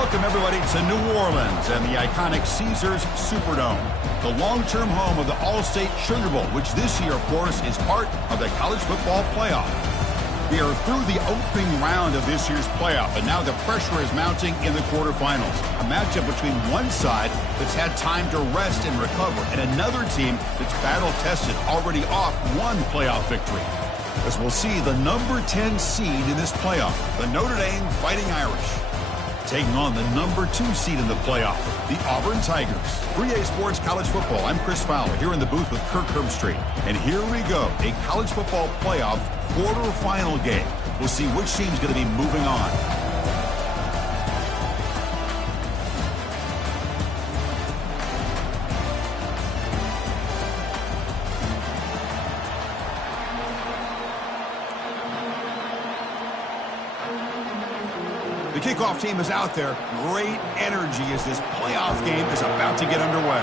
Welcome, everybody, to New Orleans and the iconic Caesars Superdome, the long-term home of the All-State Sugar Bowl, which this year, of course, is part of the college football playoff. We are through the opening round of this year's playoff, and now the pressure is mounting in the quarterfinals. A matchup between one side that's had time to rest and recover, and another team that's battle-tested, already off one playoff victory. As we'll see the number 10 seed in this playoff, the Notre Dame Fighting Irish, taking on the number 2 seed in the playoff, the Auburn Tigers. 3A Sports College Football. I'm Chris Fowler here in the booth with Kirk Herbstreit. And here we go, a college football playoff quarterfinal game. We'll see which team's going to be moving on. The kickoff team is out there. Great energy as this playoff game is about to get underway.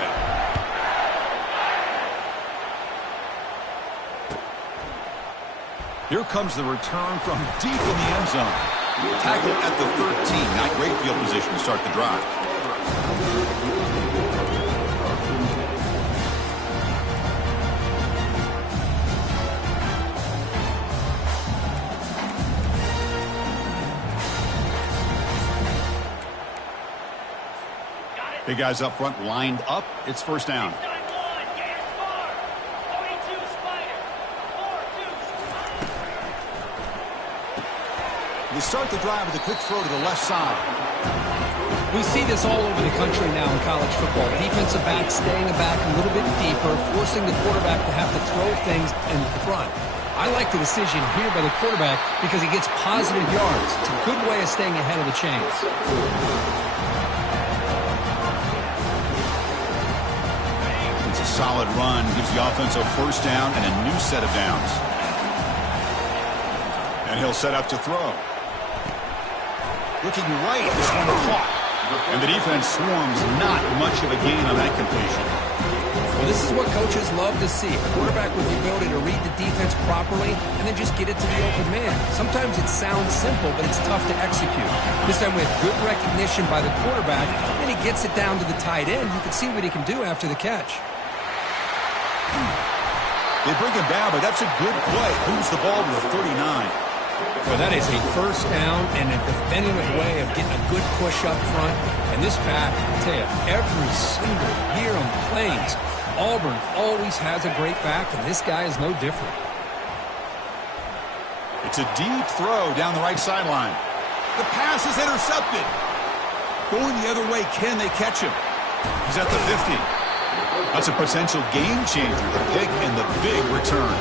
Here comes the return from deep in the end zone. Tackle at the 13. Not great field position to start the drive. Big guys up front lined up. It's first down. They start the drive with a quick throw to the left side. We see this all over the country now in college football. Defensive backs staying back a little bit deeper, forcing the quarterback to have to throw things in front. I like the decision here by the quarterback because he gets positive yards. It's a good way of staying ahead of the chains. It's a solid run. Gives the offense a first down and a new set of downs. And he'll set up to throw. Looking right, this one caught. And the defense swarms, not much of a gain on that completion. Well, this is what coaches love to see. A quarterback with the ability to read the defense properly and then just get it to the open man. Sometimes it sounds simple, but it's tough to execute. This time with good recognition by the quarterback, and he gets it down to the tight end. You can see what he can do after the catch. They bring him down, but that's a good play. Moves the ball to the 39. Well, that is a first down and a definitive way of getting a good push up front. And this back, I tell you, every single year on the Plains, Auburn always has a great back, and this guy is no different. It's a deep throw down the right sideline. The pass is intercepted. Going the other way, can they catch him? He's at the 50. That's a potential game changer, the pick and the big return.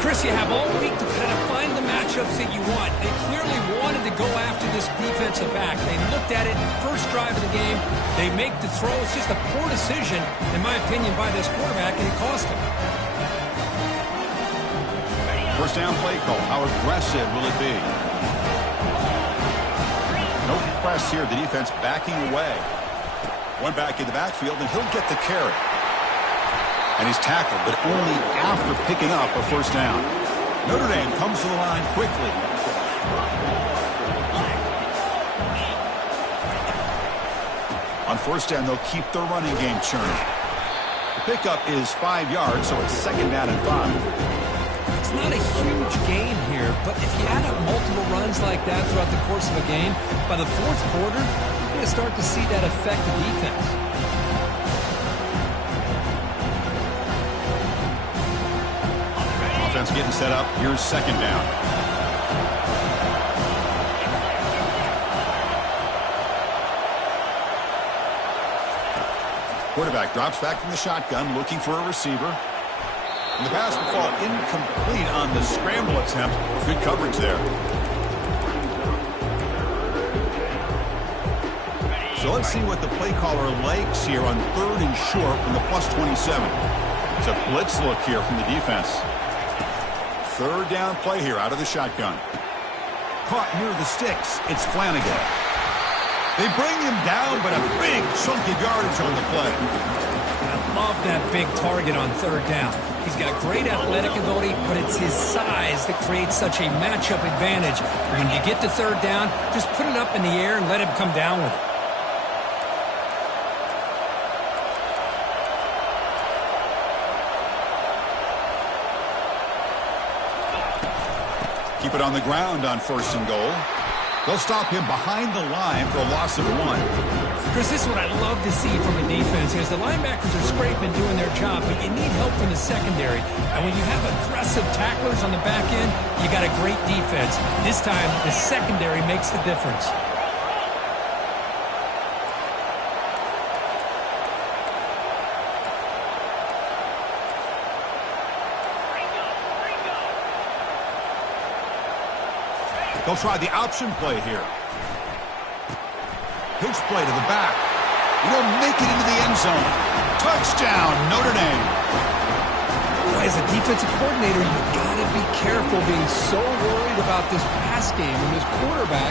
Chris, you have all week to kind of find the matchups that you want. They clearly wanted to go after this defensive back. They looked at it, first drive of the game. They make the throw. It's just a poor decision, in my opinion, by this quarterback, and it cost him. First down play call. How aggressive will it be? No press here. The defense backing away. One back in the backfield, and he'll get the carry. And he's tackled, but only after picking up a first down. Notre Dame comes to the line quickly. On first down, they'll keep their running game churning. The pickup is 5 yards, so it's second down and 5. It's not a huge gain here, but if you add up multiple runs like that throughout the course of a game, by the fourth quarter, you're going to start to see that affect the defense. Offense getting set up. Here's second down. Quarterback drops back from the shotgun, looking for a receiver. And the pass will fall incomplete on the scramble attempt. Good coverage there. So let's see what the play caller likes here on 3rd and short from the +27. It's a blitz look here from the defense. Third down play here out of the shotgun. Caught near the sticks. It's Flanagan. They bring him down, but a big chunk of yardage on the play. love that big target on third down. He's got great athletic ability, but it's his size that creates such a matchup advantage. When you get to third down, just put it up in the air and let him come down with it. Keep it on the ground on 1st and goal. They'll stop him behind the line for a loss of 1. Chris, this is what I love to see from a defense is the linebackers are scraping, doing their job, but you need help from the secondary. And when you have aggressive tacklers on the back end, you got a great defense. This time, the secondary makes the difference. They'll try the option play here. Pitch play to the back. He'll make it into the end zone. Touchdown, Notre Dame. As a defensive coordinator, you've got to be careful being so worried about this pass game and this quarterback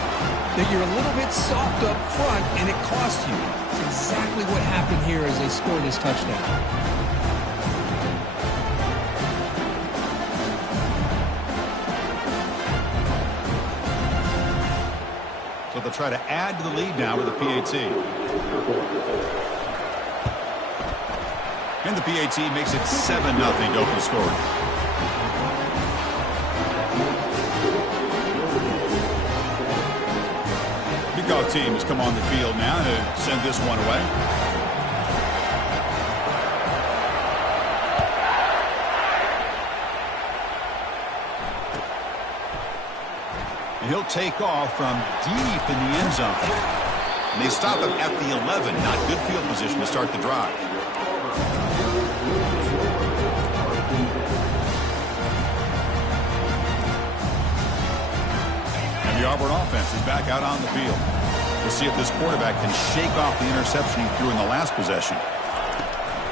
that you're a little bit soft up front and it costs you. It's exactly what happened here as they scored this touchdown. So they'll try to add to the lead now with the PAT. And the PAT makes it 7-0 to open the score. Kickoff team has come on the field now to send this one away. And he'll take off from deep in the end zone. And they stop him at the 11. Not good field position to start the drive. And the Auburn offense is back out on the field. We'll see if this quarterback can shake off the interception he threw in the last possession.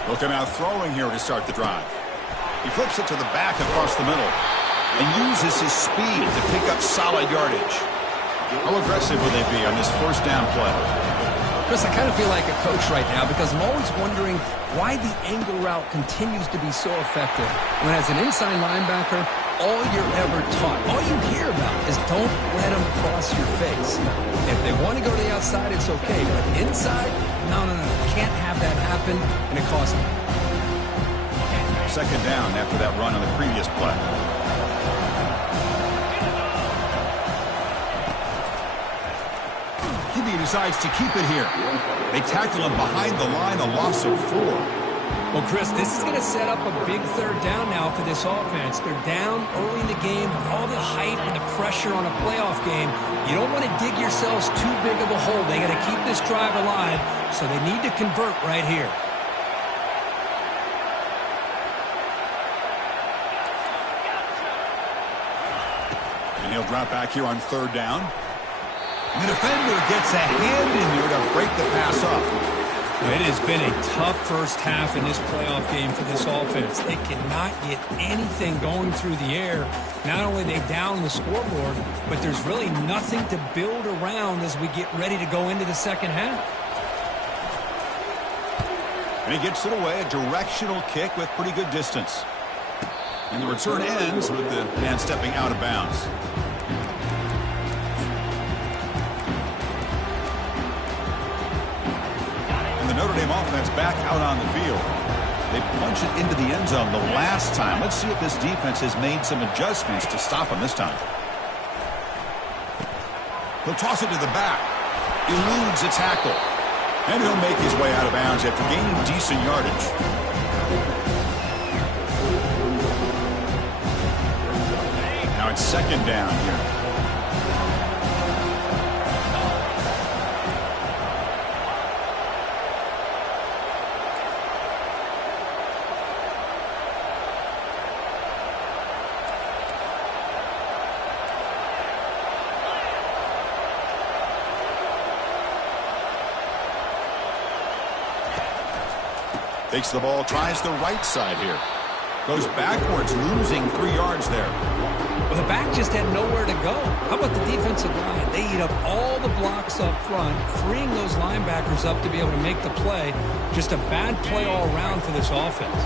He'll come out throwing here to start the drive. He flips it to the back across the middle and uses his speed to pick up solid yardage. How aggressive will they be on this first down play? Chris, I kind of feel like a coach right now because I'm always wondering why the angle route continues to be so effective. When as an inside linebacker, all you're ever taught, all you hear about is don't let them cross your face. If they want to go to the outside, it's okay. But inside, no. Can't have that happen, and it costs them. Second down after that run on the previous play. He decides to keep it here. They tackle him behind the line, a loss of 4. Well, Chris, this is going to set up a big third down now for this offense. They're down early in the game with all the hype and the pressure on a playoff game. You don't want to dig yourselves too big of a hole. They got to keep this drive alive, so they need to convert right here. And he'll drop back here on third down. And the defender gets a hand in there to break the pass up. It has been a tough first half in this playoff game for this offense. They cannot get anything going through the air. Not only they down the scoreboard, but there's really nothing to build around as we get ready to go into the second half. And he gets it away, a directional kick with pretty good distance. And the return ends with the man stepping out of bounds. The Notre Dame offense back out on the field. They punch it into the end zone the last time. Let's see if this defense has made some adjustments to stop him this time. He'll toss it to the back. Eludes a tackle. And he'll make his way out of bounds after gaining decent yardage. Now it's second down here. Takes the ball, tries the right side here. Goes backwards, losing 3 yards there. Well, the back just had nowhere to go. How about the defensive line? They eat up all the blocks up front, freeing those linebackers up to be able to make the play. Just a bad play all around for this offense.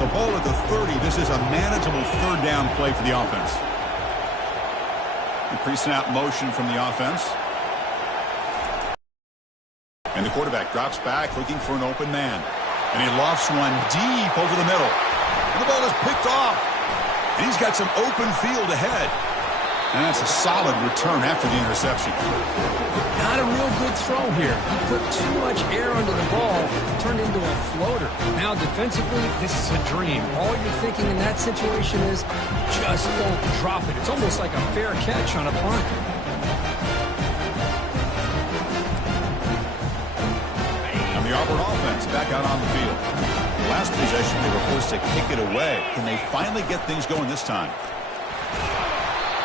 So ball at the 30. This is a manageable third down play for the offense. Pre-snap motion from the offense. And the quarterback drops back looking for an open man. And he lofts one deep over the middle. And the ball is picked off. And he's got some open field ahead. And that's a solid return after the interception. Not a real good throw here. He put too much air under the ball, turned into a floater. Now defensively, this is a dream. All you're thinking in that situation is just don't drop it. It's almost like a fair catch on a punt. And the Auburn offense back out on the field. Last possession, they were forced to kick it away. Can they finally get things going this time?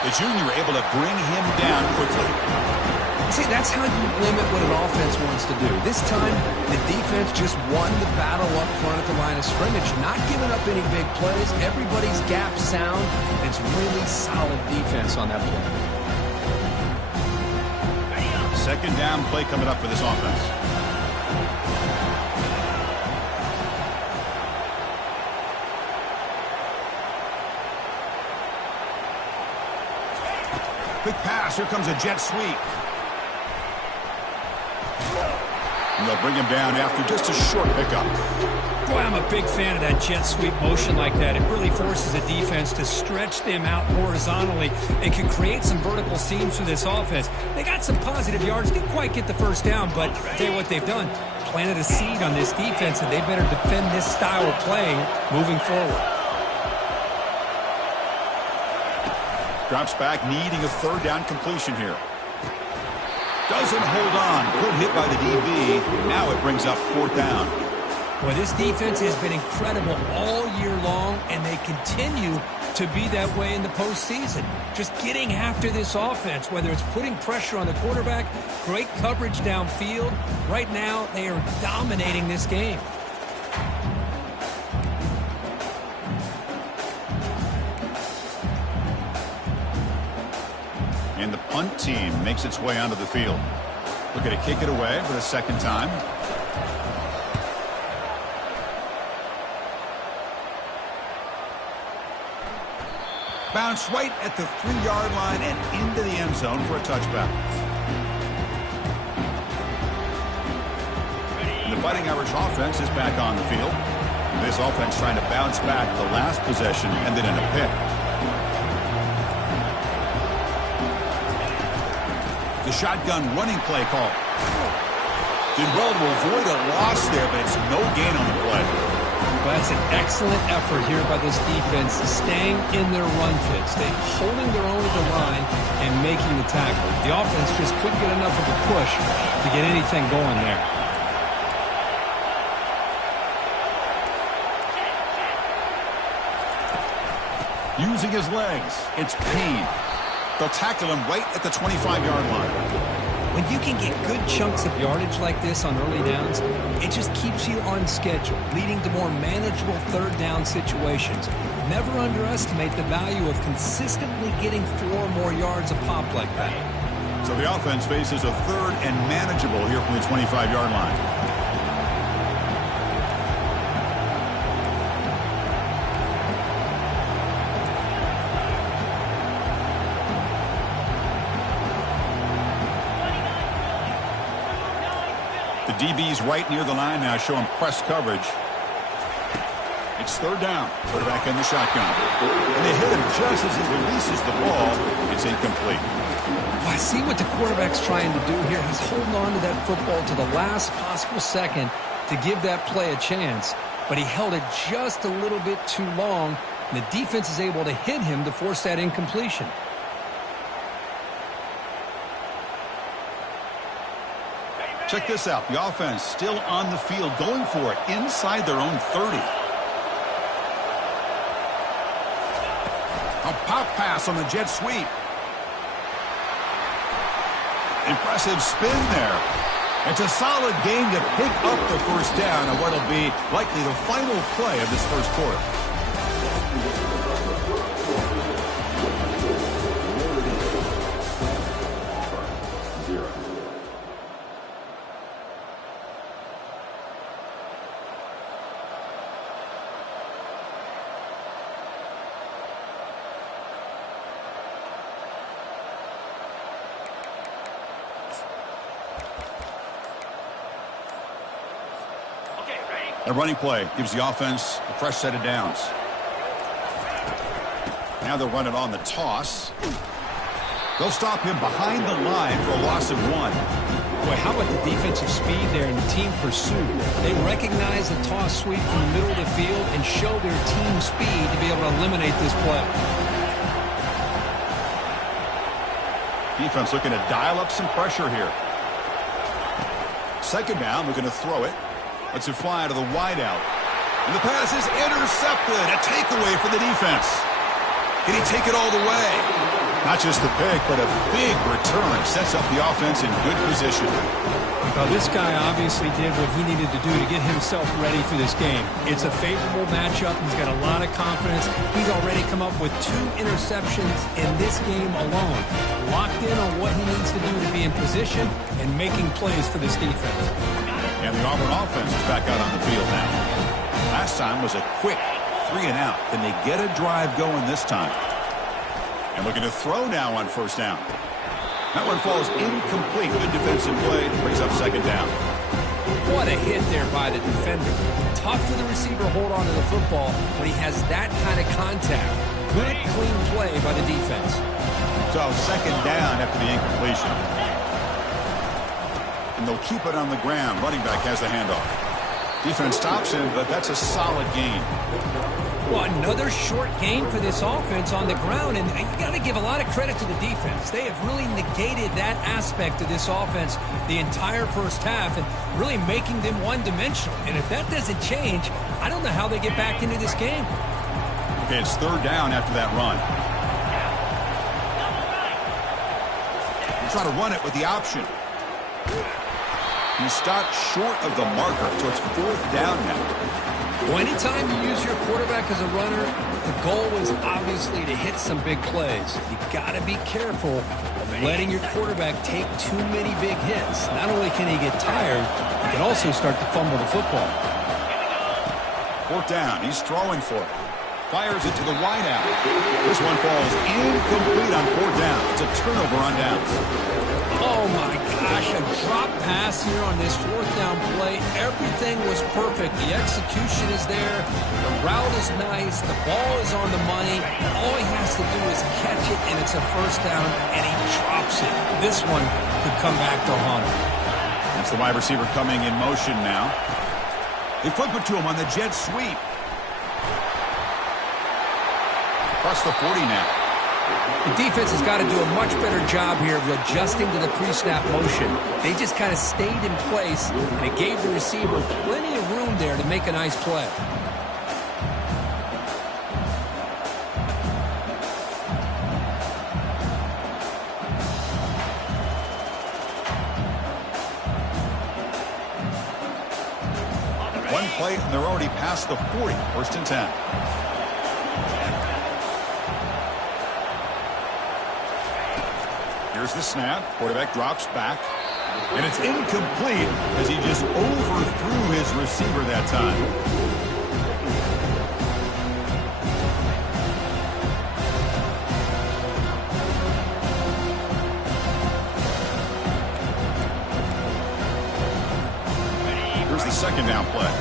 The junior able to bring him down quickly. See, that's how you limit what an offense wants to do. This time, the defense just won the battle up front at the line of scrimmage, not giving up any big plays. Everybody's gap sound. It's really solid defense on that play. Second down play coming up for this offense. Quick pass. Here comes a jet sweep. And they'll bring him down after just a short pickup. Boy, I'm a big fan of that jet sweep motion like that. It really forces a defense to stretch them out horizontally and can create some vertical seams for this offense. They got some positive yards. Didn't quite get the first down, but I'll tell you what they've done. Planted a seed on this defense, and they better defend this style of playing moving forward. Drops back, needing a third down completion here. Doesn't hold on. Good hit by the DB. Now it brings up fourth down. Well, this defense has been incredible all year long, and they continue to be that way in the postseason. Just getting after this offense, whether it's putting pressure on the quarterback, great coverage downfield. Right now, they are dominating this game. And the punt team makes its way onto the field. Looking to kick it away for the second time. Bounce right at the 3-yard line and into the end zone for a touchback. And the Fighting Irish offense is back on the field. This offense trying to bounce back. The last possession ended in a pick. The shotgun running play call. Did well to avoid a loss there, but it's no gain on the play. Well, that's an excellent effort here by this defense, staying in their run fits. They're holding their own at the line and making the tackle. The offense just couldn't get enough of a push to get anything going there. Using his legs, it's Payne. They'll tackle him right at the 25-yard line. When you can get good chunks of yardage like this on early downs, it just keeps you on schedule, leading to more manageable third down situations. Never underestimate the value of consistently getting 4 more yards a pop like that. So the offense faces a third and manageable here from the 25-yard line. DB's right near the line now, showing press coverage. It's third down. Quarterback in the shotgun. And they hit him just as he releases the ball. It's incomplete. Well, I see what the quarterback's trying to do here. He's holding on to that football to the last possible second to give that play a chance. But he held it just a little bit too long. And the defense is able to hit him to force that incompletion. Check this out. The offense still on the field, going for it inside their own 30. A pop pass on the jet sweep. Impressive spin there. It's a solid game to pick up the first down on what will be likely the final play of this first quarter. A running play gives the offense a fresh set of downs. Now they'll run it on the toss. They'll stop him behind the line for a loss of 1. Boy, how about the defensive speed there and the team pursuit? They recognize the toss sweep from the middle of the field and show their team speed to be able to eliminate this play. Defense looking to dial up some pressure here. Second down, looking to throw it. Lets it fly to the wideout. And the pass is intercepted. A takeaway for the defense. Can he take it all the way? Not just the pick, but a big return sets up the offense in good position. Well, this guy obviously did what he needed to do to get himself ready for this game. It's a favorable matchup. He's got a lot of confidence. He's already come up with 2 interceptions in this game alone. Locked in on what he needs to do to be in position and making plays for this defense. And the Auburn offense is back out on the field now. Last time was a quick 3 and out. Can they get a drive going this time? And looking to throw now on first down. That one falls incomplete. Good defensive play. Brings up second down. What a hit there by the defender. Tough for the receiver to hold on to the football when he has that kind of contact. Good, clean play by the defense. So second down after the incompletion. And they'll keep it on the ground. Running back has the handoff. Defense stops him, but that's a solid gain. Well, another short gain for this offense on the ground, and you got to give a lot of credit to the defense. They have really negated that aspect of this offense the entire first half and really making them one-dimensional. And if that doesn't change, I don't know how they get back into this game. Okay, it's third down after that run. He's trying to run it with the option. He stopped short of the marker, so it's fourth down now. Well, anytime you use your quarterback as a runner, the goal is obviously to hit some big plays. You got to be careful of letting your quarterback take too many big hits. Not only can he get tired, he can also start to fumble the football. Fourth down, he's throwing for it. Fires it to the wideout. This one falls incomplete on fourth down. It's a turnover on downs. Oh, my gosh, a drop pass here on this fourth down play. Everything was perfect. The execution is there. The route is nice. The ball is on the money. All he has to do is catch it, and it's a first down, and he drops it. This one could come back to haunt him. That's the wide receiver coming in motion now. They flip it to him on the jet sweep. Across the 40 now. The defense has got to do a much better job here of adjusting to the pre-snap motion. They just kind of stayed in place, and it gave the receiver plenty of room there to make a nice play. One play, and they're already past the 40. First and 10. Here's the snap. Quarterback drops back. And it's incomplete as he just overthrew his receiver that time. Here's the second down play.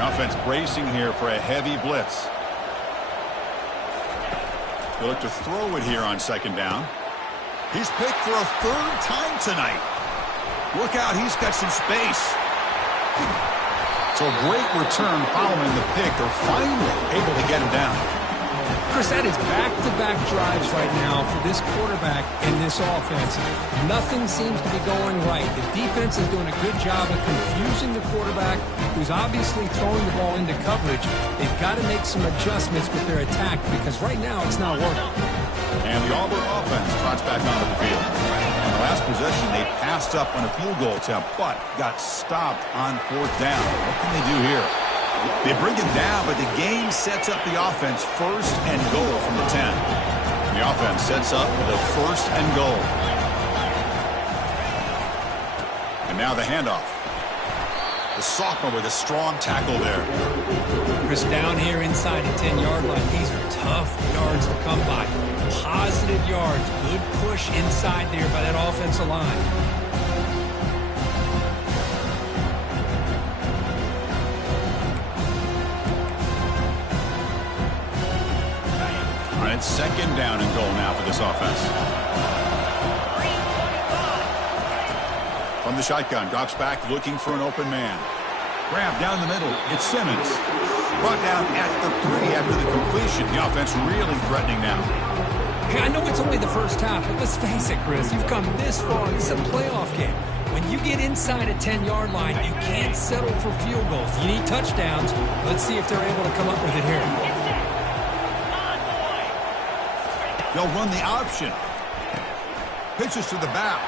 Offense bracing here for a heavy blitz. They look to throw it here on second down. He's picked for a third time tonight. Look out, he's got some space. So a great return following the pick. They're finally able to get him down. Chris, that is back-to-back drives right now for this quarterback and this offense. Nothing seems to be going right. The defense is doing a good job of confusing the quarterback, who's obviously throwing the ball into coverage. They've got to make some adjustments with their attack because right now it's not working. And the Auburn offense trots back onto the field. On the last possession, they passed up on a field goal attempt, but got stopped on fourth down. What can they do here? They bring him down, but the game sets up the offense first and goal from the 10. The offense sets up the first and goal. And now the handoff. The sophomore with a strong tackle there. Chris, down here inside the 10-yard line, these are tough yards to come by. positive yards. Good push inside there by that offensive line. All right, second down and goal now for this offense. From the shotgun, drops back looking for an open man. Grab down the middle. It's Simmons. Brought down at the 3 after the completion. The offense really threatening now. Hey, I know it's only the first half, but let's face it, Chris. You've come this far. This is a playoff game. When you get inside a 10-yard line, you can't settle for field goals. You need touchdowns. Let's see if they're able to come up with it here. They'll run the option. Pitches to the back.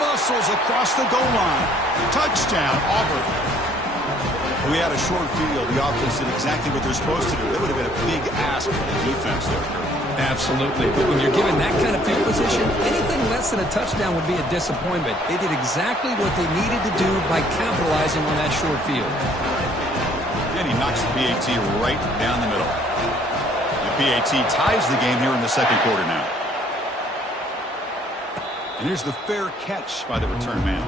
Muscles across the goal line. Touchdown, Auburn. We had a short field. The offense did exactly what they're supposed to do. It would have been a big ask for the defense there. Absolutely. But when you're given that kind of field position, anything less than a touchdown would be a disappointment. They did exactly what they needed to do by capitalizing on that short field. And he knocks the PAT right down the middle. The PAT ties the game here in the second quarter now. And here's the fair catch by the return man.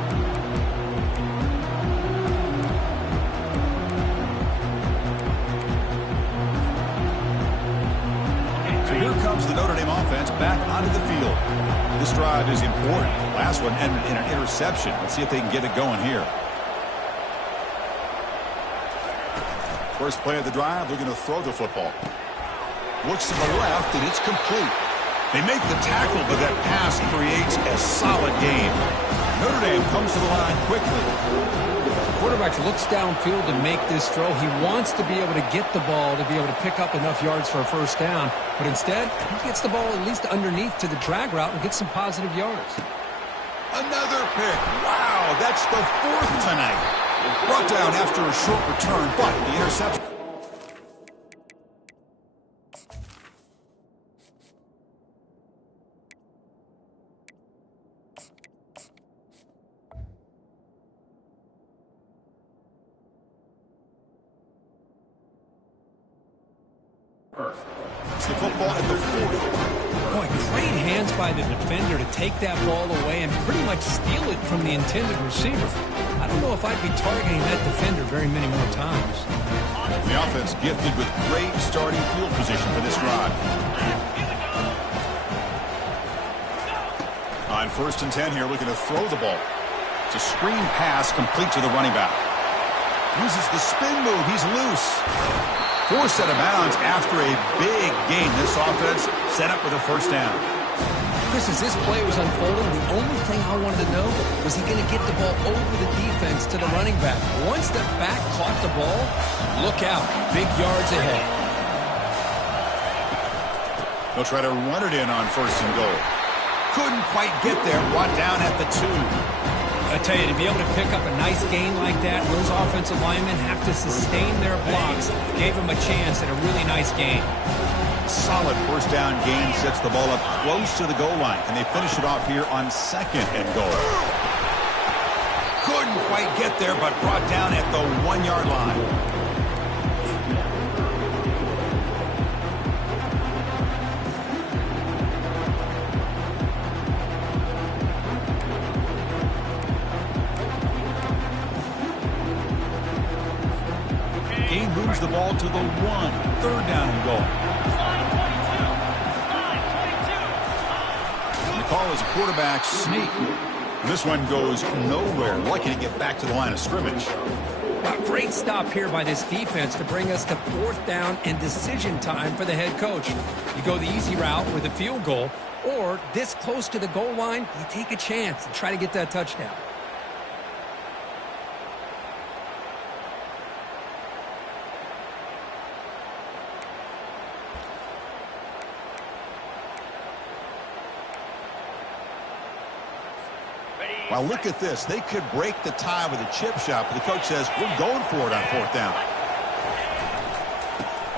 So here comes the Notre Dame offense back onto the field. This drive is important. Last one ended in an interception. Let's see if they can get it going here. First play of the drive, they're going to throw the football. Looks to the left, and it's complete. They make the tackle, but that pass creates a solid gain. Notre Dame comes to the line quickly. The quarterback looks downfield to make this throw. He wants to be able to get the ball to be able to pick up enough yards for a first down. But instead, he gets the ball at least underneath to the drag route and gets some positive yards. Another pick. Wow, that's the 4th tonight. Brought down after a short return, but the interception. It's the football at the 40. Boy, great hands by the defender to take that ball away and pretty much steal it from the intended receiver. I don't know if I'd be targeting that defender very many more times. The offense gifted with great starting field position for this drive. On 1st and 10 here, looking to throw the ball. It's a screen pass complete to the running back. Uses the spin move. He's loose. Forced out of bounds after a big gain. This offense set up with a first down. Chris, as this play was unfolding, the only thing I wanted to know was he going to get the ball over the defense to the running back. Once the back caught the ball, look out. Big yards ahead. They'll try to run it in on 1st and goal. Couldn't quite get there. Brought down at the 2. I tell you, to be able to pick up a nice gain like that, those offensive linemen have to sustain their blocks. Gave them a chance at a really nice gain. Solid first down gain sets the ball up close to the goal line, and they finish it off here on 2nd and goal. Couldn't quite get there, but brought down at the 1-yard line. Moves the ball to the 1. 3rd down and goal. And the call is a quarterback sneak. This one goes nowhere. Lucky to get back to the line of scrimmage. A great stop here by this defense to bring us to 4th down and decision time for the head coach. You go the easy route with a field goal, or this close to the goal line, you take a chance and try to get that touchdown. Well, look at this. They could break the tie with a chip shot, but the coach says, we're going for it on 4th down.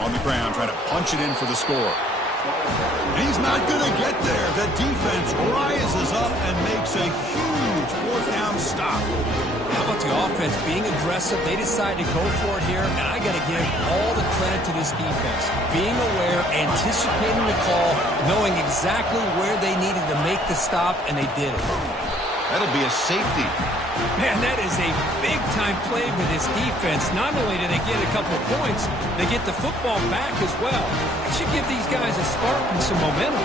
On the ground, trying to punch it in for the score. And he's not going to get there. The defense rises up and makes a huge 4th down stop. How about the offense being aggressive. They decide to go for it here, and I got to give all the credit to this defense. Being aware, anticipating the call, knowing exactly where they needed to make the stop, and they did it. That'll be a safety. Man, that is a big-time play with this defense. Not only do they get a couple of points, they get the football back as well. It should give these guys a spark and some momentum.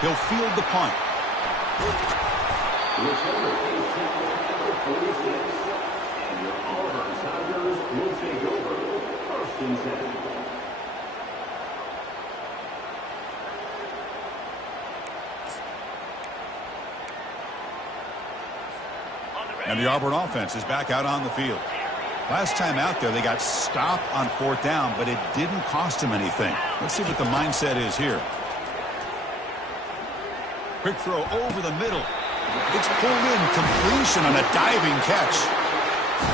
He'll field the punt. Returner is number 46. And your Auburn Tigers will take over. First and 10. And the Auburn offense is back out on the field. Last time out there, they got stopped on 4th down, but it didn't cost them anything. Let's see what the mindset is here. Quick throw over the middle. It's pulled in. Completion on a diving catch.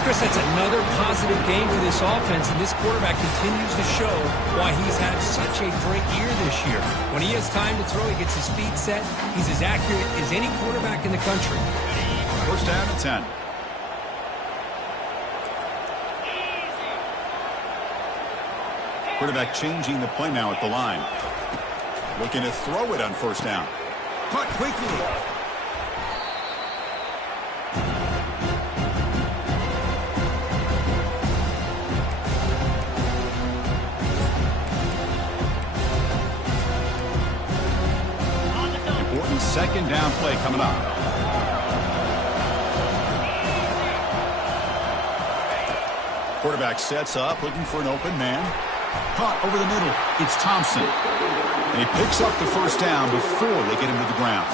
Chris, that's another positive game for this offense, and this quarterback continues to show why he's had such a great year this year. When he has time to throw, he gets his feet set. He's as accurate as any quarterback in the country. First down and 10. Quarterback changing the play now at the line. Looking to throw it on 1st down. Caught quickly. Important 2nd down play coming up. Quarterback sets up, looking for an open man. Caught over the middle. It's Thompson. And he picks up the 1st down before they get him to the ground.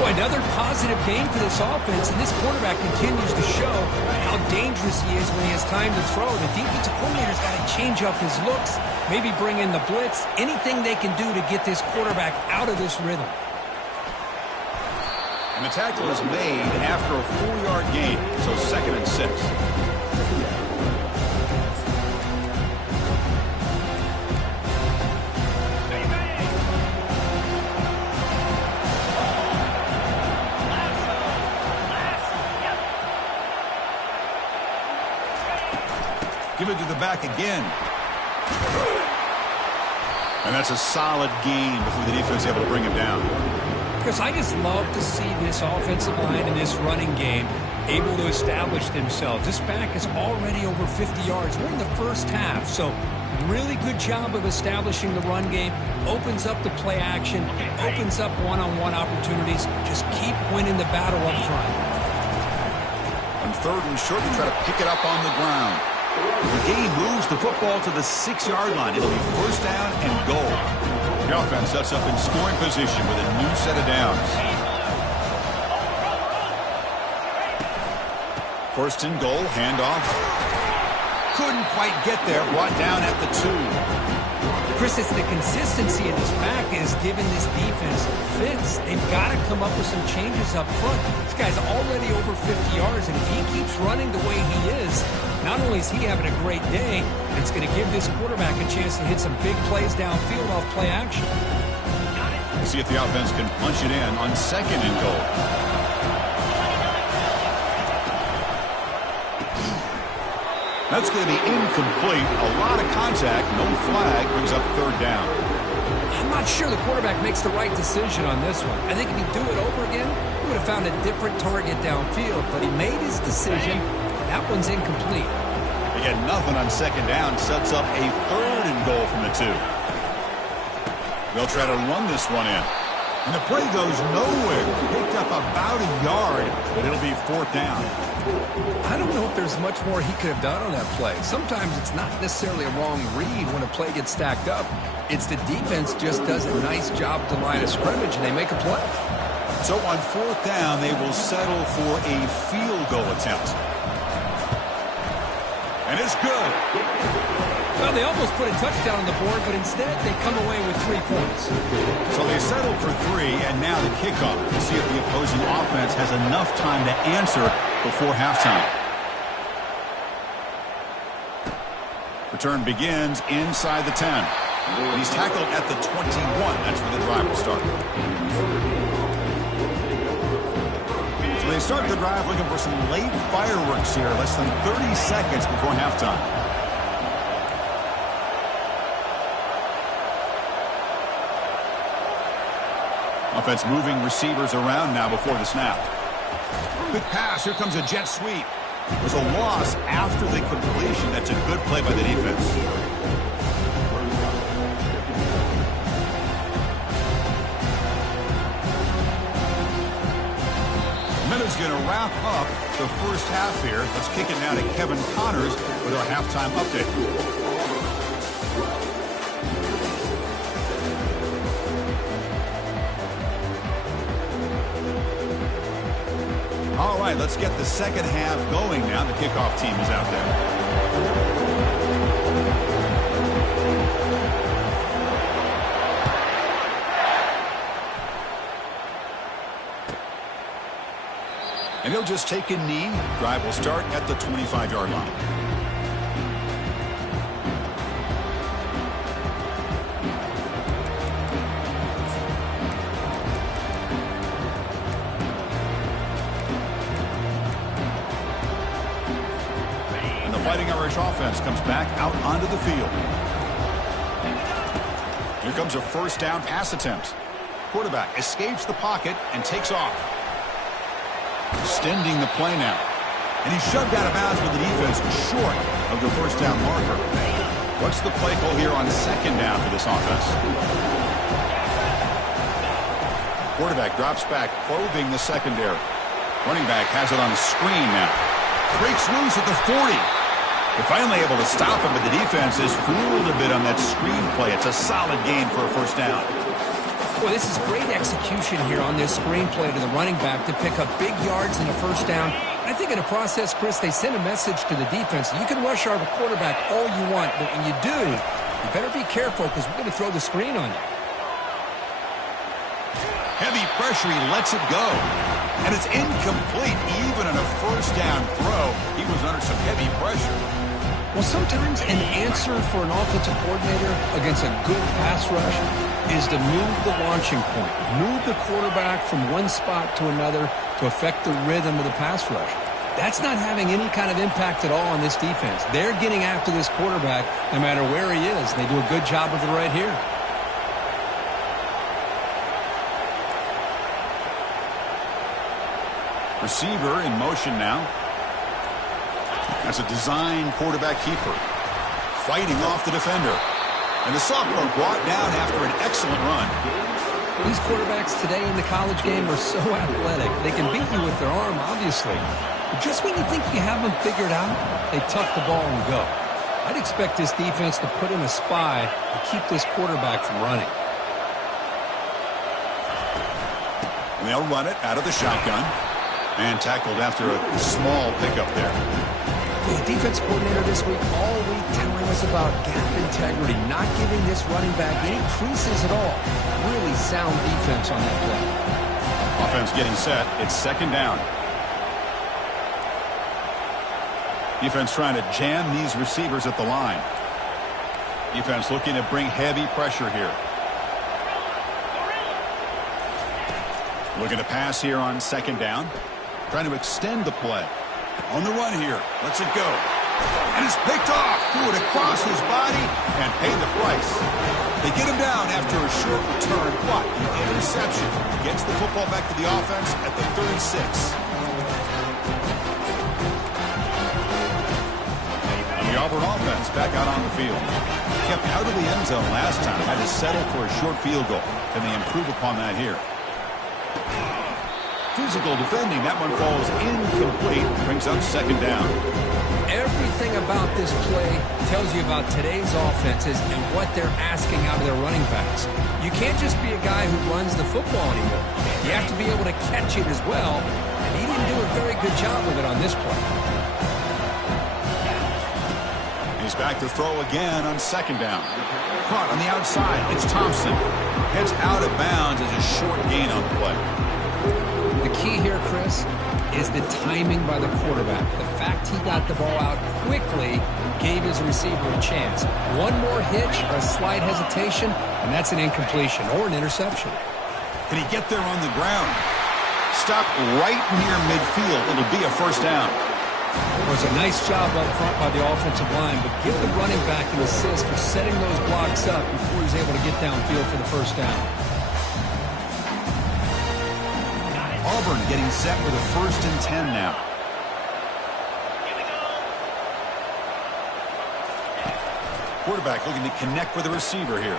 Boy, another positive game for this offense, and this quarterback continues to show how dangerous he is when he has time to throw. The defensive coordinator's got to change up his looks, maybe bring in the blitz, anything they can do to get this quarterback out of this rhythm. And the tackle is made after a 4-yard gain, so 2nd and 6. Give it to the back again. And that's a solid gain before the defense is able to bring him down. Because I just love to see this offensive line and this running game able to establish themselves. This back is already over 50 yards. We're in the first half, so really good job of establishing the run game. Opens up the play action, opens up one-on-one opportunities. Just keep winning the battle up front. On 3rd and short, they try to pick it up on the ground. The game moves the football to the 6-yard line. It'll be 1st down and goal. The offense sets up in scoring position with a new set of downs. 1st and goal, handoff. Couldn't quite get there, brought down at the 2. Chris, it's the consistency of this back is giving this defense fits. They've got to come up with some changes up front. This guy's already over 50 yards, and if he keeps running the way he is, not only is he having a great day, it's going to give this quarterback a chance to hit some big plays downfield off play action. We'll see if the offense can punch it in on 2nd and goal. That's going to be incomplete. A lot of contact, no flag, brings up 3rd down. I'm not sure the quarterback makes the right decision on this one. I think if he'd do it over again, he would have found a different target downfield, but he made his decision. That one's incomplete. They get nothing on 2nd down, sets up a 3rd and goal from the 2. They'll try to run this one in. And the play goes nowhere. Picked up about a yard, but it'll be 4th down. I don't know if there's much more he could have done on that play. Sometimes it's not necessarily a wrong read when a play gets stacked up. It's the defense just does a nice job at the line of scrimmage, and they make a play. So on 4th down, they will settle for a field goal attempt. And it's good. Well, they almost put a touchdown on the board, but instead they come away with 3 points. So they settle for 3, and now the kickoff to see if the opposing offense has enough time to answer before halftime. Return begins inside the 10. And he's tackled at the 21. That's where the drive will start. So they start the drive looking for some late fireworks here. Less than 30 seconds before halftime. Offense moving receivers around now before the snap. Good pass. Here comes a jet sweep. It was a loss after the completion. That's a good play by the defense. Minute's going to wrap up the first half here. Let's kick it now to Kevin Connors with our halftime update. All right, let's get the second half going now. The kickoff team is out there. And he'll just take a knee. Drive will start at the 25-yard line. Fighting Irish offense comes back out onto the field. Here comes a first down pass attempt. Quarterback escapes the pocket and takes off. Extending the play now. And he's shoved out of bounds with the defense short of the first down marker. What's the play call here on second down for this offense? Quarterback drops back, probing the secondary. Running back has it on the screen now. Breaks loose at the 40. They're finally able to stop him, but the defense is fooled a bit on that screen play. It's a solid gain for a first down. Well, this is great execution here on this screen play to the running back to pick up big yards in a first down. I think in the process, Chris, they send a message to the defense. You can rush our quarterback all you want, but when you do, you better be careful because we're going to throw the screen on you. Heavy pressure, he lets it go. And it's incomplete. Even on a first down throw, he was under some heavy pressure. Well, sometimes an answer for an offensive coordinator against a good pass rush is to move the launching point. Move the quarterback from one spot to another to affect the rhythm of the pass rush. That's not having any kind of impact at all on this defense. They're getting after this quarterback no matter where he is. They do a good job of it right here. Receiver in motion now. That's a design quarterback keeper. Fighting off the defender. And the sophomore brought down after an excellent run. These quarterbacks today in the college game are so athletic. They can beat you with their arm, obviously. But just when you think you have them figured out, they tuck the ball and go. I'd expect this defense to put in a spy to keep this quarterback from running. And they'll run it out of the shotgun. And tackled after a small pickup there. The defense coordinator this week all week telling us about gap integrity, not giving this running back any creases at all. Really sound defense on that play. Offense getting set. It's second down. Defense trying to jam these receivers at the line. Defense looking to bring heavy pressure here. Looking to pass here on second down. Trying to extend the play. On the run here. Lets it go. And it's picked off. Threw it across his body and paid the price. They get him down after a short return, but an interception gets the football back to the offense at the 36. And the Auburn offense back out on the field. Kept out of the end zone last time. Had to settle for a short field goal. Can they improve upon that here? Physical defending. That one falls incomplete. Brings up second down. Everything about this play tells you about today's offenses and what they're asking out of their running backs. You can't just be a guy who runs the football anymore. You have to be able to catch it as well, and he didn't do a very good job of it on this play. He's back to throw again on second down. Caught on the outside. It's Thompson. Heads out of bounds as a short gain on the play. The key here, Chris, is the timing by the quarterback. The fact he got the ball out quickly gave his receiver a chance. One more hitch or a slight hesitation, and that's an incompletion or an interception. Can he get there on the ground? Stop right near midfield. It'll be a first down. It was a nice job up front by the offensive line, but give the running back an assist for setting those blocks up before he's able to get downfield for the first down. Auburn getting set with a 1st and 10 now. Quarterback looking to connect with the receiver here.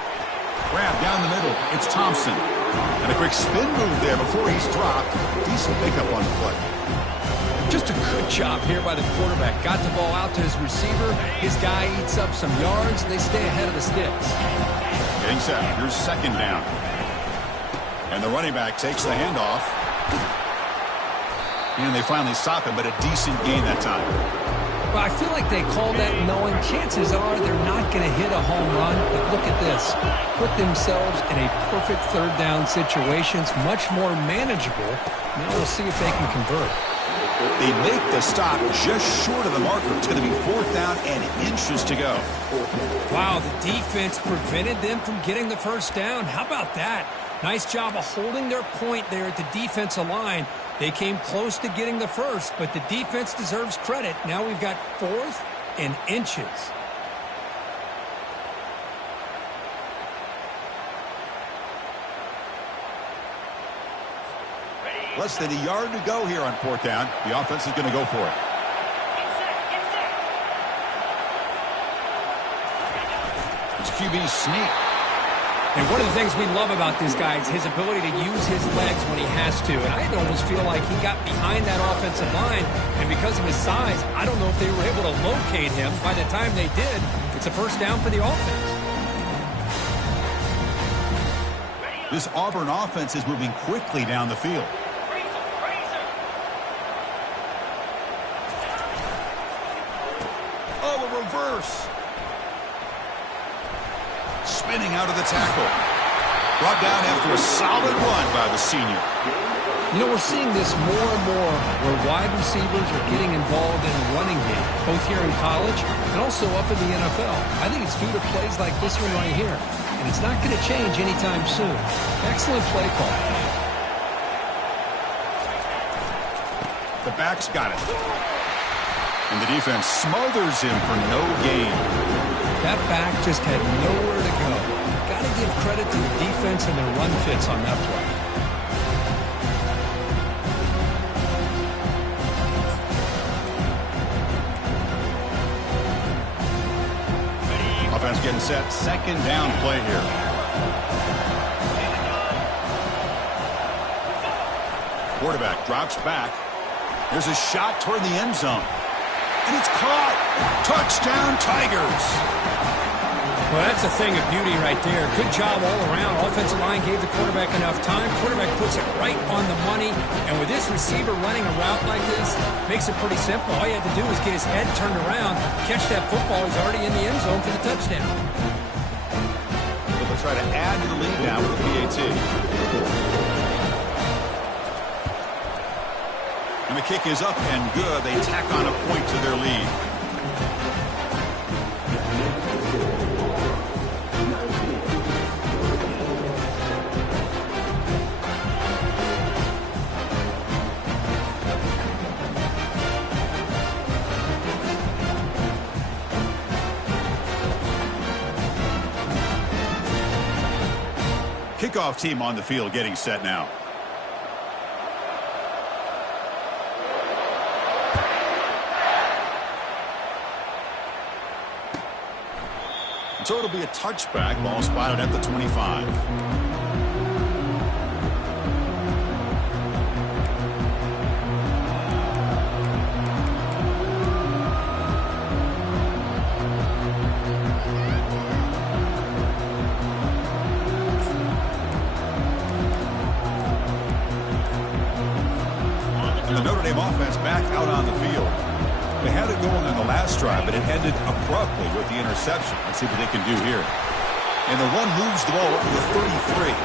Grab down the middle. It's Thompson. And a quick spin move there before he's dropped. Decent pickup on the play. Just a good job here by the quarterback. Got the ball out to his receiver. His guy eats up some yards. They stay ahead of the sticks. Getting set. Here's 2nd down. And the running back takes the handoff. And they finally stop him, but a decent gain that time. Well, I feel like they called that knowing chances are they're not going to hit a home run. But look at this. Put themselves in a perfect 3rd down situation. It's much more manageable. Now we'll see if they can convert. They make the stop just short of the marker. It's going to be 4th down and inches to go. Wow, the defense prevented them from getting the first down. How about that? Nice job of holding their point there at the defensive line. They came close to getting the first, but the defense deserves credit. Now we've got 4th and inches. Less than a yard to go here on 4th down. The offense is going to go for it. It's QB sneak. And one of the things we love about this guy is his ability to use his legs when he has to. And I almost feel like he got behind that offensive line, and because of his size, I don't know if they were able to locate him. By the time they did, it's a first down for the offense. This Auburn offense is moving quickly down the field. Oh, a reverse. Spinning out of the tackle. Brought down after a solid run by the senior. You know, we're seeing this more and more where wide receivers are getting involved in the running game, both here in college and also up in the NFL. I think it's due to plays like this one right here. And it's not going to change anytime soon. Excellent play call. The back's got it. And the defense smothers him for no gain. That back just had nowhere to go. Got to give credit to the defense and their run fits on that play. Offense getting set. 2nd down play here. Quarterback drops back. There's a shot toward the end zone. And it's caught. Touchdown, Tigers. Well, that's a thing of beauty right there. Good job all around. Offensive line gave the quarterback enough time. Quarterback puts it right on the money. And with this receiver running a route like this, makes it pretty simple. All you have to do is get his head turned around, catch that football. He's already in the end zone for the touchdown. They'll try to add to the lead now with the PAT. And the kick is up and good. They tack on a point to their lead. Kickoff team on the field getting set now. So it'll be a touchback. Ball spotted at the 25. And the Notre Dame offense back out on the field. They had it going in the last drive, but it ended abruptly with the interception. Let's see what they can do here. And the run moves the ball up to the 33.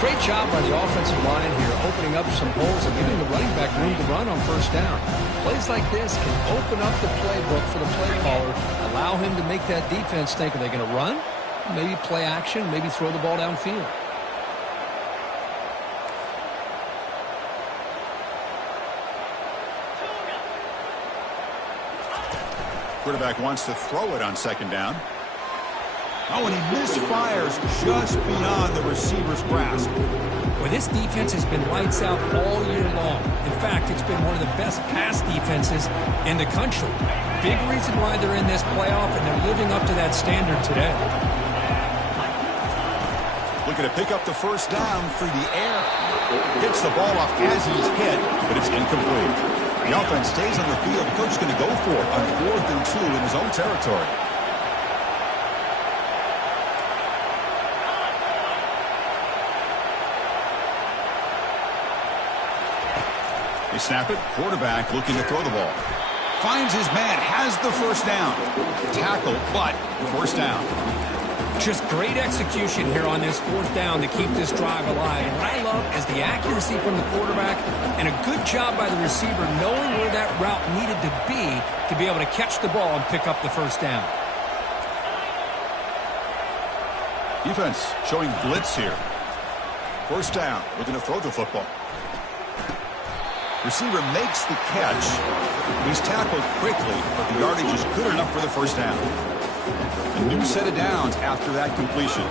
Great job by the offensive line here, opening up some holes and giving the running back room to run on first down. Plays like this can open up the playbook for the play caller, allow him to make that defense think, are they going to run? Maybe play action, maybe throw the ball downfield. Quarterback wants to throw it on second down. Oh, and he misfires just beyond the receiver's grasp. Well, this defense has been lights out all year long. In fact, it's been one of the best pass defenses in the country. Big reason why they're in this playoff, and they're living up to that standard today. Looking to pick up the first down through the air. Gets the ball off as he's hit, but it's incomplete. The offense stays on the field. The coach is going to go for it on 4th and 2 in his own territory. They snap it. Quarterback looking to throw the ball. Finds his man. Has the first down. Tackle, but first down. Just great execution here on this 4th down to keep this drive alive. And what I love is the accuracy from the quarterback and a good job by the receiver knowing where that route needed to be able to catch the ball and pick up the first down. Defense showing blitz here. First down. Looking to throw the football. Receiver makes the catch. He's tackled quickly, but the yardage is good enough for the first down. A new set of downs after that completion.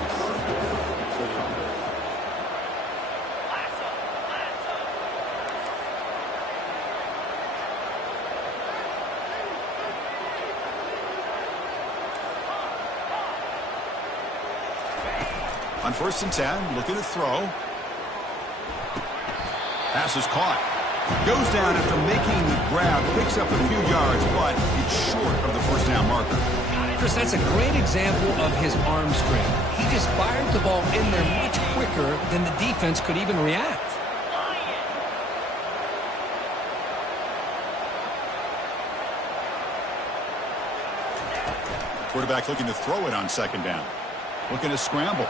On 1st and 10, looking to throw. Pass is caught. Goes down after making the grab, picks up a few yards, but it's short of the first down marker. Chris, that's a great example of his arm strength. He just fired the ball in there much quicker than the defense could even react. Quarterback looking to throw it on second down. Looking to scramble.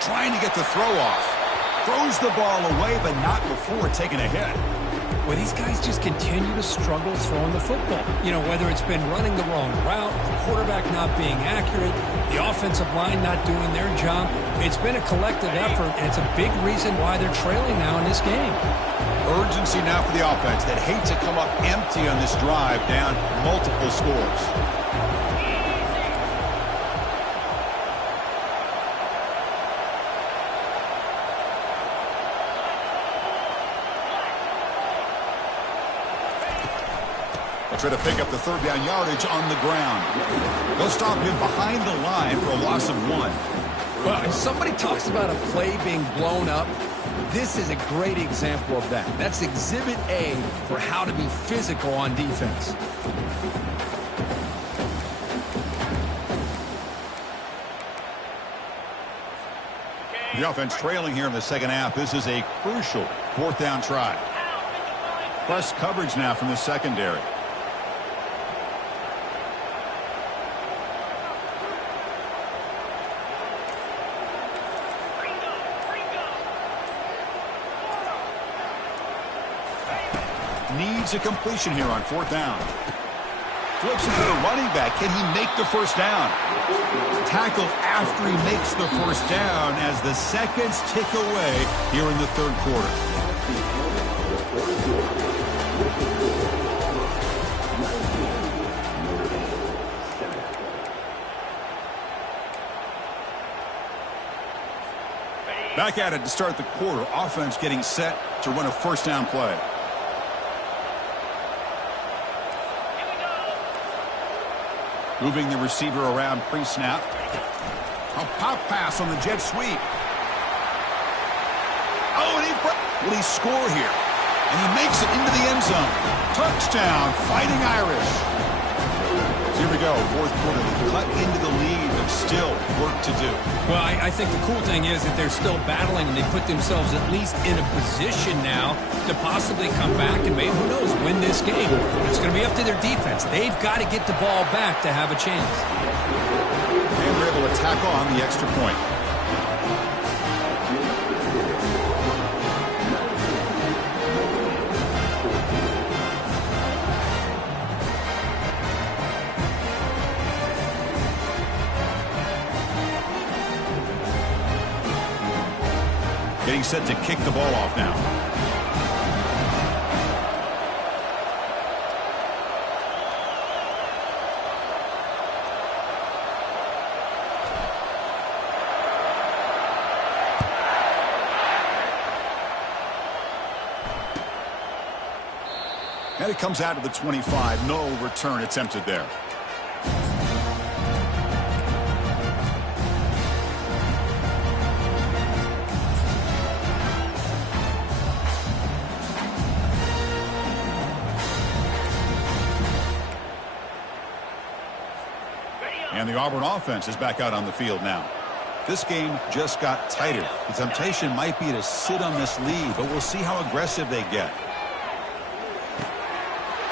Trying to get the throw off. Throws the ball away, but not before taking a hit. Well, these guys just continue to struggle throwing the football. You know, whether it's been running the wrong route, the quarterback not being accurate, the offensive line not doing their job. It's been a collective effort, and it's a big reason why they're trailing now in this game. Urgency now for the offense that hate to come up empty on this drive, down multiple scores. Try to pick up the 3rd down yardage on the ground. They'll stop him behind the line for a loss of 1. Well, if somebody talks about a play being blown up, this is a great example of that. That's Exhibit A for how to be physical on defense. The offense trailing here in the second half. This is a crucial 4th down try. Press coverage now from the secondary. Needs a completion here on 4th down. Flips it to the running back. Can he make the first down? Tackled after he makes the first down as the seconds tick away here in the 3rd quarter. Back at it to start the quarter. Offense getting set to run a first down play. Moving the receiver around pre-snap. A pop pass on the jet sweep. Oh, and will he score here? And he makes it into the end zone. Touchdown, Fighting Irish. So here we go, 4th quarter. They cut into the lead, but still work to do. Well, I think the cool thing is that they're still battling, and they put themselves at least in a position now to possibly come back and maybe, who knows, win this game. It's going to be up to their defense. They've got to get the ball back to have a chance. And we're able to tackle on the extra point. Getting set to kick the ball off now. And it comes out to the 25. No return attempted there. And the Auburn offense is back out on the field now. This game just got tighter. The temptation might be to sit on this lead, but we'll see how aggressive they get.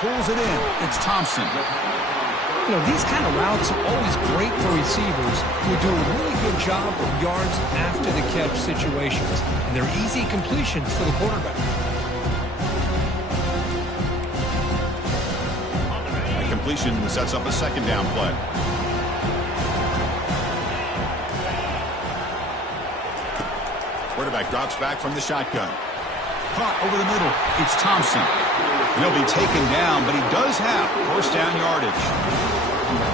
Pulls it in. It's Thompson. You know, these kind of routes are always great for receivers who do a really good job of yards after the catch situations. And they're easy completions for the quarterback. A completion sets up a second down play. Quarterback drops back from the shotgun. Caught over the middle. It's Thompson. He'll be taken down, but he does have first down yardage.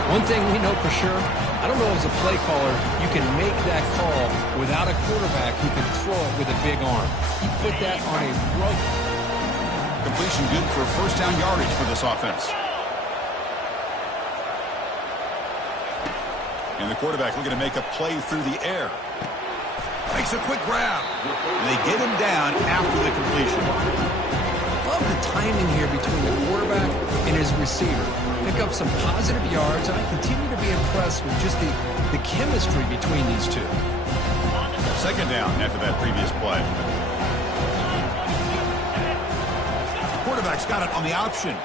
One thing we know for sure, I don't know as a play caller, you can make that call without a quarterback who can throw it with a big arm. He put that on a rope. Completion good for first down yardage for this offense. And the quarterback looking to make a play through the air. Makes a quick grab. And they get him down after the completion. Love the timing here between the quarterback and his receiver. Pick up some positive yards, and I continue to be impressed with just the chemistry between these two. Second down after that previous play. Quarterback's got it on the option.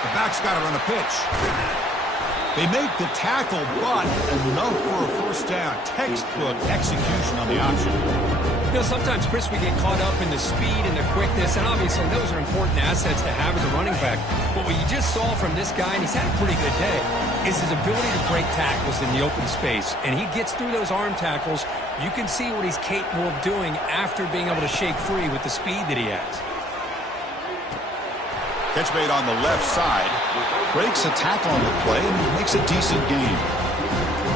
The back's got it on the pitch. They make the tackle, but enough for a first down. Textbook execution on the option. You know, sometimes, Chris, we get caught up in the speed and the quickness, and obviously those are important assets to have as a running back. But what you just saw from this guy, and he's had a pretty good day, is his ability to break tackles in the open space. And he gets through those arm tackles. You can see what he's capable of doing after being able to shake free with the speed that he has. Catch made on the left side. Breaks a tackle on the play and makes a decent gain.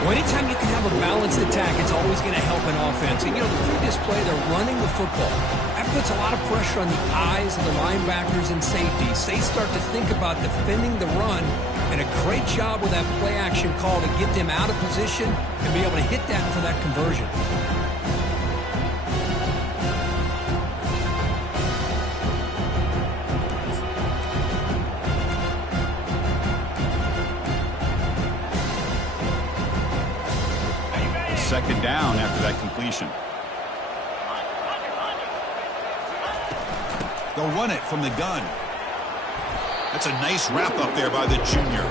Well, anytime you can have a balanced attack, it's always going to help an offense. And, you know, the previous play, they're running the football. That puts a lot of pressure on the eyes of the linebackers and safeties. They start to think about defending the run, and a great job with that play-action call to get them out of position and be able to hit that for that conversion. Second down after that completion. They'll run it from the gun. That's a nice wrap up there by the junior.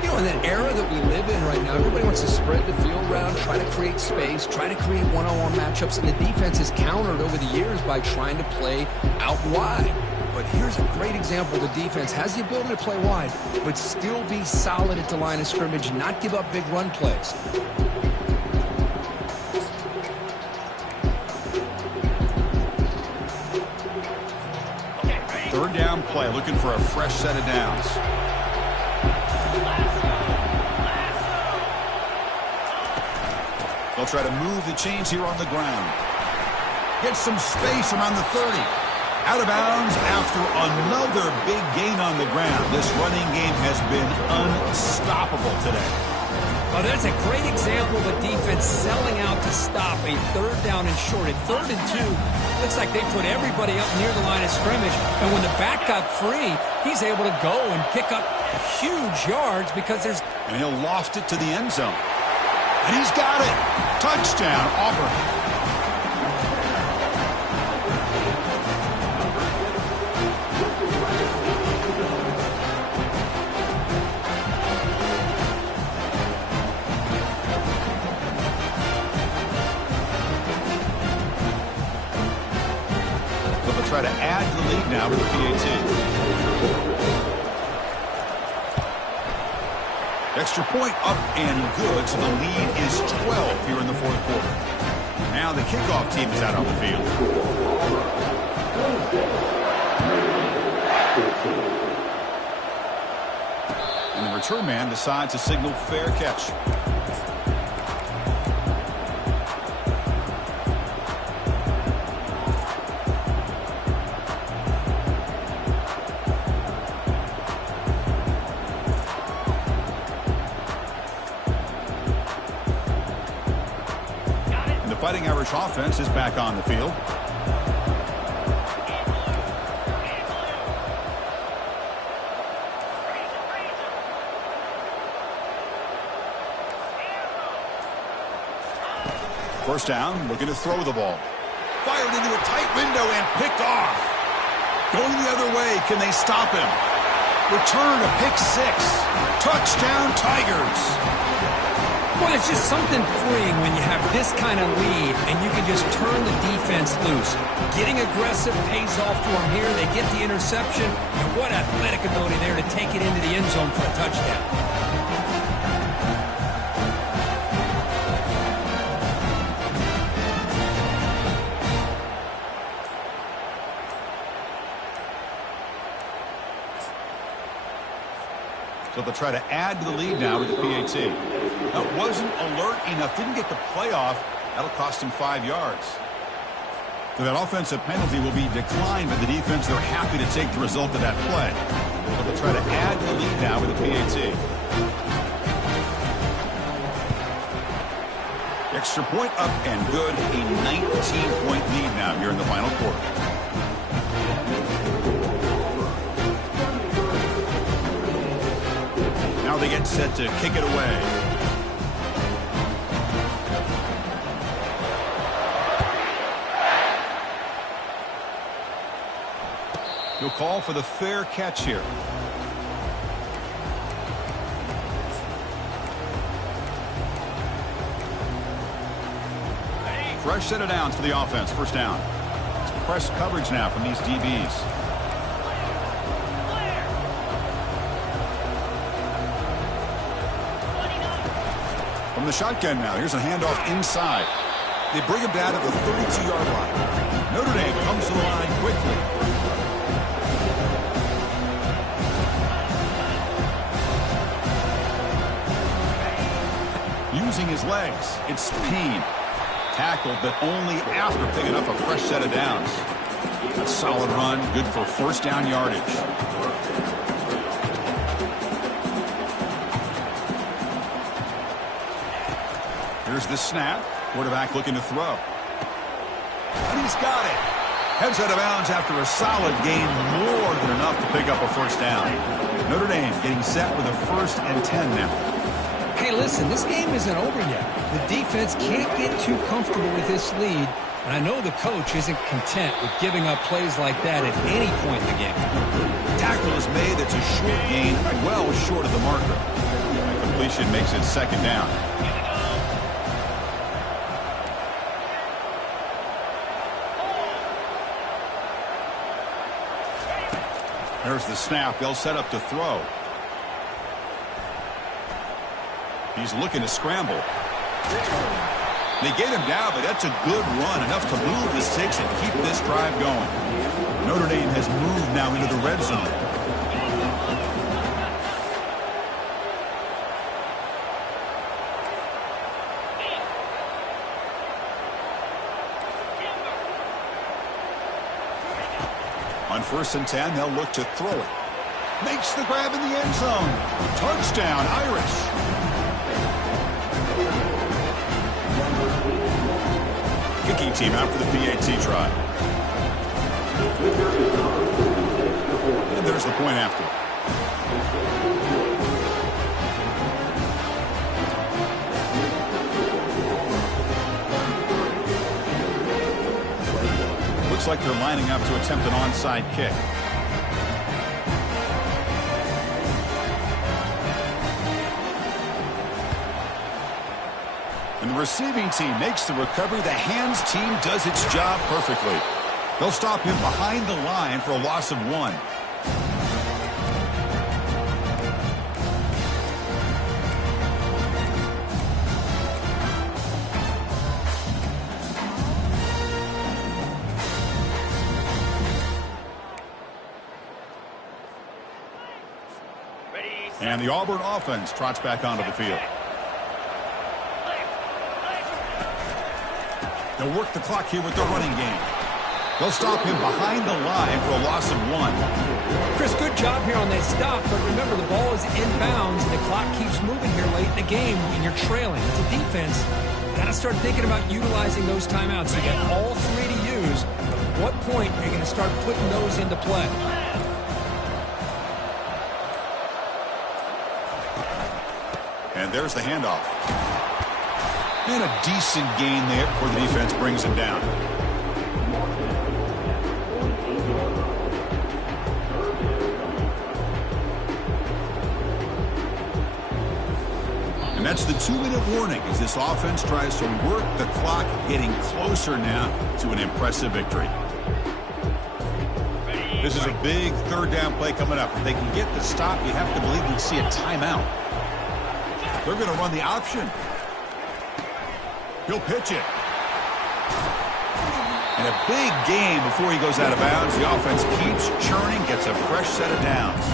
You know, in that era that we live in right now, everybody wants to spread the field around, try to create space, try to create one-on-one matchups, and the defense has countered over the years by trying to play out wide. But here's a great example. The defense has the ability to play wide, but still be solid at the line of scrimmage, not give up big run plays. Third down play, looking for a fresh set of downs. They'll try to move the chains here on the ground. Get some space around the 30. Out of bounds after another big gain on the ground. This running game has been unstoppable today. Oh, that's a great example of a defense selling out to stop a third down and short. At 3rd and 2, looks like they put everybody up near the line of scrimmage. And when the back got free, he's able to go and pick up huge yards because there's... And he'll loft it to the end zone. And he's got it. Touchdown, Auburn. try to add to the lead now with the PAT. Extra point up and good, so the lead is 12 here in the fourth quarter. Now the kickoff team is out on the field. And the return man decides to signal fair catch. Fighting Irish offense is back on the field. First down, looking to throw the ball. Fired into a tight window and picked off. Going the other way, can they stop him? Return a pick six. Touchdown Tigers. Well, it's just something freeing when you have this kind of lead and you can just turn the defense loose. Getting aggressive pays off for them here. They get the interception, and what athletic ability there to take it into the end zone for a touchdown. So they'll try to add to the lead now with the PAT. That wasn't alert enough. Didn't get the playoff. That'll cost him 5 yards. So that offensive penalty will be declined by the defense. They're happy to take the result of that play. So they'll try to add to the lead now with the PAT. Extra point up and good. A 19-point lead now here in the final quarter. Now they get set to kick it away. He'll call for the fair catch here. Fresh set of downs for the offense. First down. It's press coverage now from these DBs. From the shotgun now. Here's a handoff inside. They bring him down to the 32-yard line. Notre Dame comes to the line quickly. Using his legs. It's Payne. Tackled, but only after picking up a fresh set of downs. A solid run. Good for first down yardage. Here's the snap. Quarterback looking to throw. And he's got it. Heads out of bounds after a solid gain. More than enough to pick up a first down. Notre Dame getting set with a 1st and 10 now. Hey, listen, this game isn't over yet. The defense can't get too comfortable with this lead, and I know the coach isn't content with giving up plays like that at any point in the game. Tackle is made. It's a short gain, well short of the marker. And completion makes it second down. There's the snap. They'll set up to throw. He's looking to scramble. They get him down, but that's a good run. Enough to move the sticks and keep this drive going. Notre Dame has moved now into the red zone. On 1st and 10, they'll look to throw it. Makes the grab in the end zone. Touchdown, Irish. Kicking team out for the PAT try. And there's the point after. Looks like they're lining up to attempt an onside kick. And the receiving team makes the recovery. The hands team does its job perfectly. They'll stop him behind the line for a loss of 1. And the Auburn offense trots back onto the field. They'll work the clock here with their running game. They'll stop him behind the line for a loss of 1. Chris, good job here on that stop, but remember the ball is inbounds and the clock keeps moving here late in the game and you're trailing. It's a defense. Got to start thinking about utilizing those timeouts. You got all 3 to use. At what point are you going to start putting those into play? And there's the handoff. And a decent gain there before the defense brings him down. And that's the 2-minute warning as this offense tries to work the clock, getting closer now to an impressive victory. This is a big third down play coming up. If they can get the stop, you have to believe you'll see a timeout. They're going to run the option. He'll pitch it. And a big game before he goes out of bounds. The offense keeps churning, gets a fresh set of downs.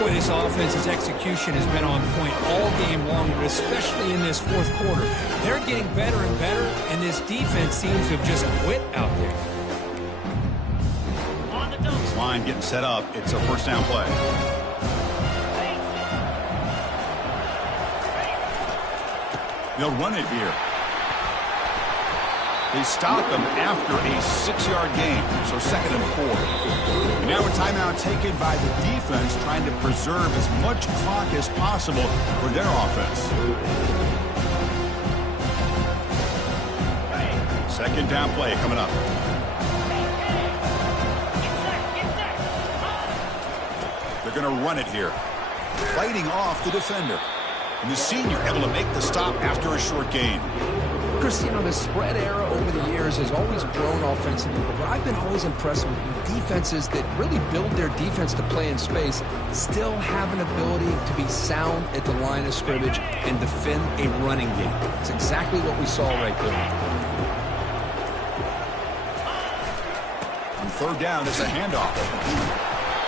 Boy, this offense's execution has been on point all game long, but especially in this fourth quarter. They're getting better and better, and this defense seems to have just quit out there. This line getting set up. It's a first down play. They'll run it here. They stop them after a 6-yard gain, so 2nd and 4. And now a timeout taken by the defense, trying to preserve as much clock as possible for their offense. 2nd down play coming up. They're going to run it here. Fighting off the defender. And the senior able to make the stop after a short gain. Chris, you know, the spread era over the years has always grown offensively, but I've been always impressed with defenses that really build their defense to play in space, still have an ability to be sound at the line of scrimmage and defend a running game. It's exactly what we saw right there. On 3rd down, it's a handoff.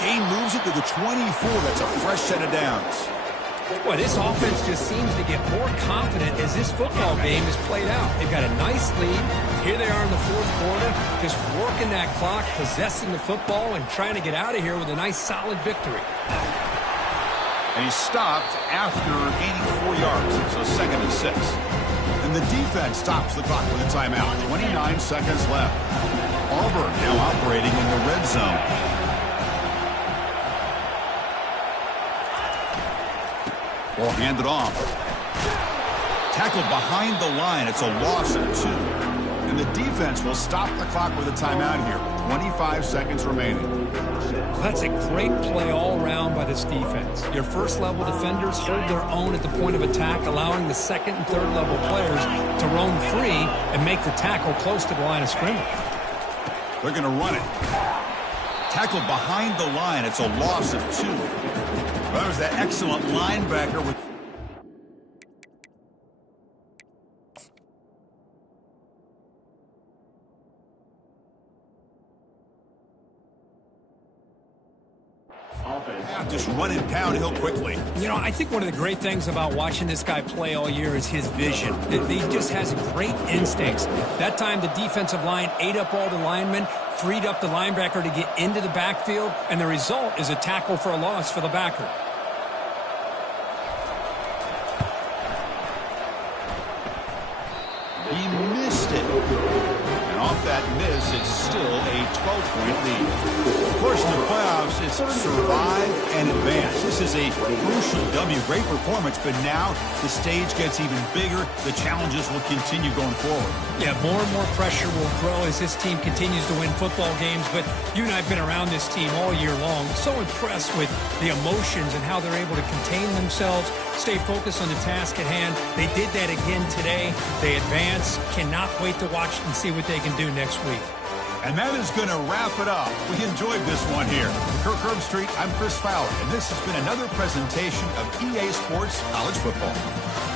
Gain moves it to the 24. That's a fresh set of downs. Boy, this offense just seems to get more confident as this football game is played out. They've got a nice lead. Here they are in the fourth quarter, just working that clock, possessing the football, and trying to get out of here with a nice, solid victory. And he stopped after gaining 4 yards, so 2nd and 6. And the defense stops the clock with a timeout. 29 seconds left. Auburn now operating in the red zone. Ball handed off. Tackled behind the line. It's a loss of 2. And the defense will stop the clock with a timeout here. 25 seconds remaining. That's a great play all around by this defense. Your first-level defenders hold their own at the point of attack, allowing the second and third-level players to roam free and make the tackle close to the line of scrimmage. They're going to run it. Tackled behind the line. It's a loss of 2. Well, that was that excellent linebacker with... Just running downhill quickly. You know, I think one of the great things about watching this guy play all year is his vision. He just has great instincts. That time, the defensive line ate up all the linemen, freed up the linebacker to get into the backfield, and the result is a tackle for a loss for the backer. He missed it. And off that miss, it's still a 12-point lead. Of course, in the playoffs, it's survive and advance. This is a crucial W. Great performance, but now the stage gets even bigger. The challenges will continue going forward. Yeah, more and more pressure will grow as this team continues to win football games, but you and I have been around this team all year long. So impressed with the emotions and how they're able to contain themselves, stay focused on the task at hand. They did that again today. They advance. Cannot wait to watch and see what they can do next week. And that is going to wrap it up. We enjoyed this one here. For Kirk Herbstreit, I'm Chris Fowler, and this has been another presentation of EA Sports College Football.